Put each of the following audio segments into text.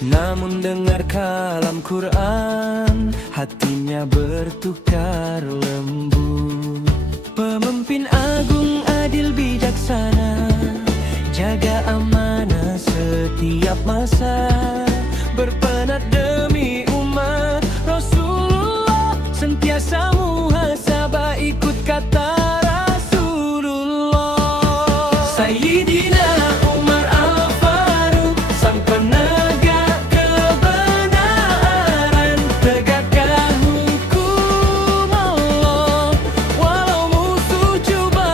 Namun dengar kalam Quran, hatinya bertukar lembut. Pemimpin agung adil bijaksana, jaga amanah setiap masa, berpenat demi umat Rasulullah, sentiasa muhasabah ikut kata Rasulullah. Sayyidina Umar Al-Faruq, sang penegak kebenaran, tegakkan hukum Allah walau musuh cuba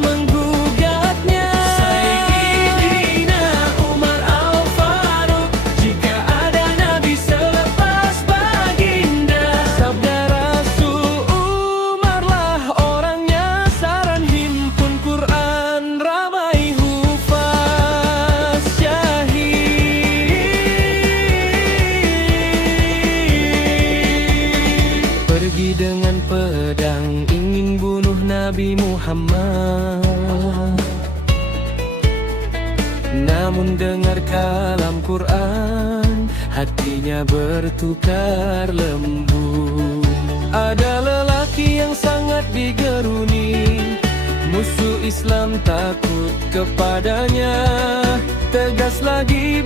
menggugatnya. Sayyidina Umar Al-Faruq, jika ada nabi selepas baginda, sabda Rasul Umarlah orangnya, saran himpun Quran ramai hufaz syahid. Pergi dengan pedang ingin bunuh Nabi Muhammad, namun dengar kalam Quran, hatinya bertukar lembut. Ada lelaki yang sangat digeruni, musuh Islam takut kepadanya, tegas lagi